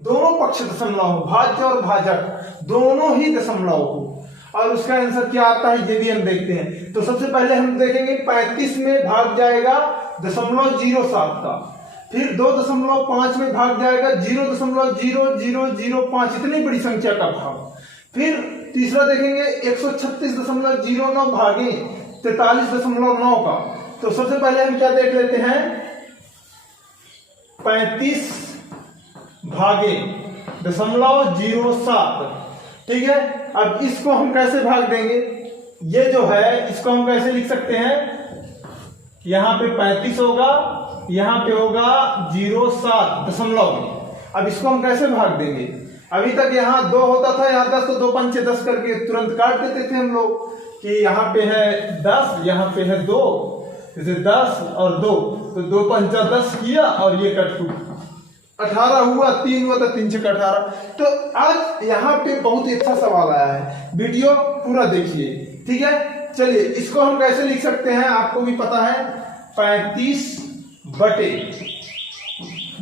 दोनों पक्ष दशमलव हो, भाज्य और भाजक दोनों ही दशमलव हो, और उसका आंसर क्या आता है ये भी हम देखते हैं। तो सबसे पहले हम देखेंगे 35 में भाग जाएगा 0.07 का, फिर 2.5 में भाग जाएगा 0.0005, इतनी बड़ी संख्या का भाग। फिर तीसरा देखेंगे 136.09 भागे 43.9 का। तो सबसे पहले हम क्या देख लेते हैं, 35 भागे 0.07, ठीक है। अब इसको हम कैसे भाग देंगे, ये जो है इसको हम कैसे लिख सकते हैं, यहां पे 35 होगा, यहां पे होगा 0.7 दशमलव में। अब इसको हम कैसे भाग देंगे, अभी तक यहाँ 2 होता था, यहाँ 10, तो 2 पंचे 10 करके तुरंत काट देते थे हम लोग कि यहाँ पे है 10, यहाँ पे है 2, जैसे 10 और 2, तो 2 पंचा 10 किया और ये कट 18 हुआ, 3 हुआ, तो 3 छक्का 18। तो आज यहाँ पे बहुत ही अच्छा सवाल आया है, वीडियो पूरा देखिए, ठीक है। चलिए इसको हम कैसे लिख सकते हैं, आपको भी पता है, 35 बटे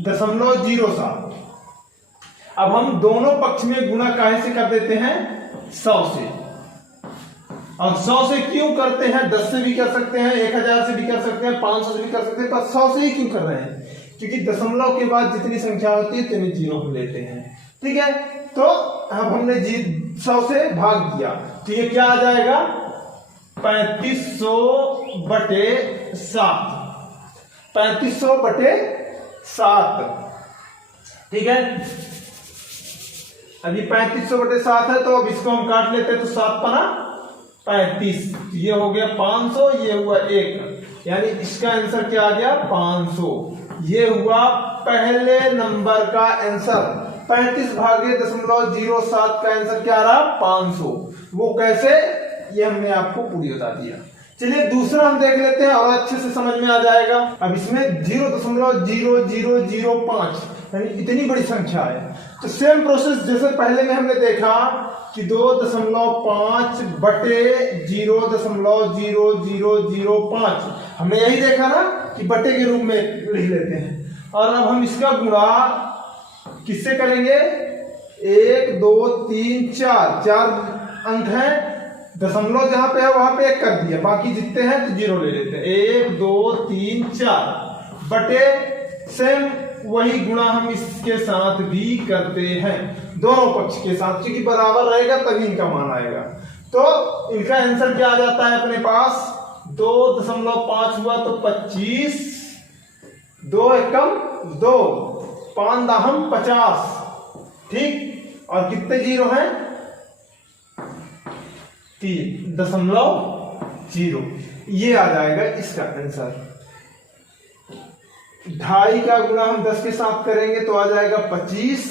0.07। अब हम दोनों पक्ष में गुणा काहे से कर देते हैं, 100 से। और 100 से क्यों करते हैं, 10 से भी कर सकते हैं, 1000 से भी कर सकते हैं, 500 से भी कर सकते हैं, पर 100 से ही क्यों कर रहे हैं, क्योंकि दशमलव के बाद जितनी संख्या होती है उतनी जीरो हम लेते हैं, ठीक है। तो अब हमने 100 से भाग दिया, तो ये क्या आ जाएगा, 3500 बटे 7, 3500 बटे 7, ठीक है। अभी 3500 बटे 7 है, तो अब इसको हम काट लेते हैं, तो 7 पना 35, ये हो गया 500, ये हुआ 1, यानी इसका आंसर क्या आ गया, 500। ये हुआ पहले नंबर का आंसर। 35 भागे 0.07 का आंसर क्या रहा, 500। वो कैसे, ये हमने आपको पूरी बता दिया। चलिए दूसरा हम देख लेते हैं और अच्छे से समझ में आ जाएगा। अब इसमें 0.0005 यानी इतनी बड़ी संख्या है, तो सेम प्रोसेस जैसे पहले में हमने देखा कि 2.5 बटे 0.0005, हमने यही देखा ना कि बटे के रूप में लिख लेते हैं। और अब हम इसका गुणा किससे करेंगे, 1 2 3 4 अंक है, दशमलव जहां पे है वहां पे 1 कर दिया, बाकी जितने हैं तो 0 ले लेते हैं। 1 2 3 4 बटे, सेम वही गुणा हम इसके साथ भी करते हैं, दोनों पक्ष के साथ, क्योंकि बराबर रहेगा तभी इनका मान आएगा। तो इनका आंसर क्या आ जाता है अपने पास, 2.5 हुआ तो 25, 2 एकम 2, 5 दाहम 50, ठीक। और कितने जीरो हैं, 3.0, ये आ जाएगा इसका आंसर। 2.5 का गुणा हम 10 के साथ करेंगे तो आ जाएगा 25,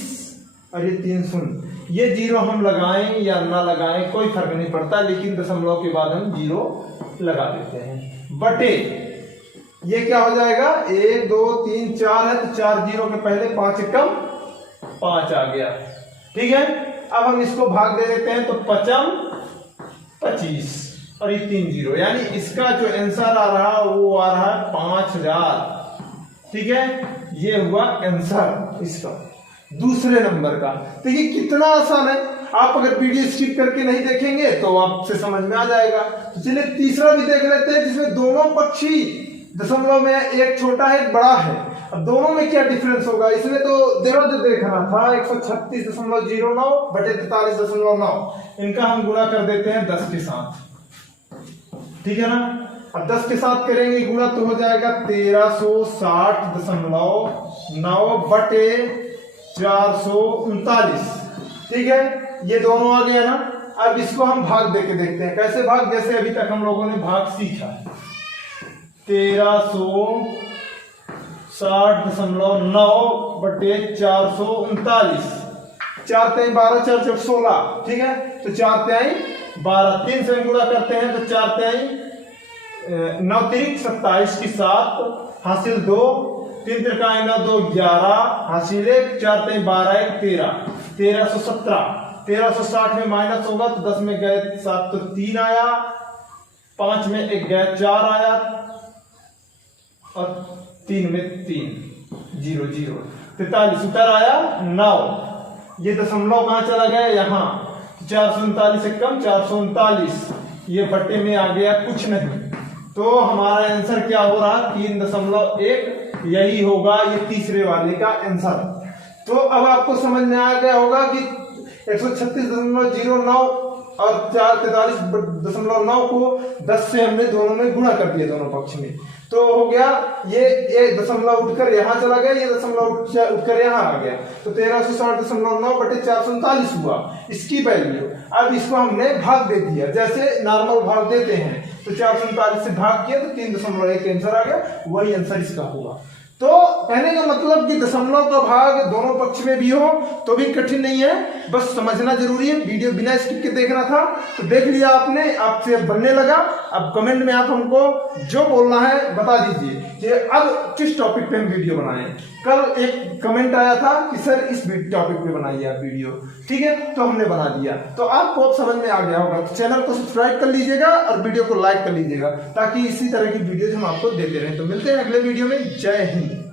और ये 3 शून्य, ये जीरो हम लगाएं या ना लगाएं कोई फर्क नहीं पड़ता, लेकिन दशमलव के बाद हम जीरो लगा देते हैं। बटे ये क्या हो जाएगा, 1 2 3 4 है, तो 4 जीरो के पहले 5 एकम 5 आ गया, ठीक है। अब हम इसको भाग दे देते हैं, तो 5 25 और ये 3 जीरो, यानी इसका जो आंसर आ रहा वो आ रहा है 5000, ठीक है। ये हुआ आंसर इसका दूसरे नंबर का। देखिए कितना आसान है, आप अगर वीडियो स्किप करके नहीं देखेंगे तो आपसे समझ में आ जाएगा। तो चलिए तीसरा भी देख लेते हैं, जिसमें दोनों पक्षी दशमलव में, एक छोटा है एक बड़ा है। अब दोनों में क्या डिफरेंस होगा, इसमें तो देखना था 136.09 बटे 43.9, इनका हम गुणा कर देते हैं 10 के साथ, ठीक है ना। अब 10 के साथ करेंगे गुणा तो हो जाएगा 1360.9 बटे 439, ठीक है। ये दोनों आ गया ना। अब इसको हम भाग देके देखते हैं, कैसे भाग, जैसे अभी तक हम लोगों ने भाग सीखा है। 1360.9 बटे 439, 4 3 12 4 4 16, ठीक है। तो 4 3 12, 3 से गुणा करते हैं तो 4 3 9 3 27 की 7 हासिल 2, 3 3 9 2 11 हासिल 1, 4 3 12 1 13, 1317। 1360 में माइनस होगा तो 10 में गए 7 तो 3 आया, 5 में 1 गया 4 आया, और 3 में 3 0 0। 43 उत्तर आया 9। ये दशमलव कहाँ चला गया, यहाँ। 439 से कम 439, ये बट्टे में आ गया कुछ नहीं। तो हमारा आंसर क्या हो रहा, 3.1, यही होगा ये तीसरे वाले का आंसर। तो अब आपको समझ में आ गया होगा कि 136.09 और 443.9 को 10 से हमने दोनों में गुणा कर दिया, दोनों पक्ष में। तो हो गया ये दशमलव उठकर यहाँ चला गया, ये दशमलव उठकर यहाँ आ गया, तो 1360.9/439 हुआ इसकी वैल्यू। अब इसको हमने भाग दे दिया, जैसे नॉर्मल भाग देते हैं, तो 439 से भाग किया तो 3.1 आंसर आ गया, वही आंसर इसका हुआ। तो कहने का मतलब कि दशमलव का भाग दोनों पक्ष में भी हो तो भी कठिन नहीं है, बस समझना जरूरी है। वीडियो बिना स्किप के देखना था, तो देख लिया आपने, आपसे बनने लगा। अब कमेंट में आप हमको जो बोलना है बता दीजिए कि अब किस टॉपिक पे हम वीडियो बनाएं। कल एक कमेंट आया था कि सर इस टॉपिक पे बनाइए आप वीडियो, ठीक है, तो हमने बना दिया। तो आपको अब समझ में आ गया होगा, तो चैनल को सब्सक्राइब कर लीजिएगा और वीडियो को लाइक कर लीजिएगा, ताकि इसी तरह की वीडियो हम आपको देते रहें। तो मिलते हैं अगले वीडियो में। जय हिंद।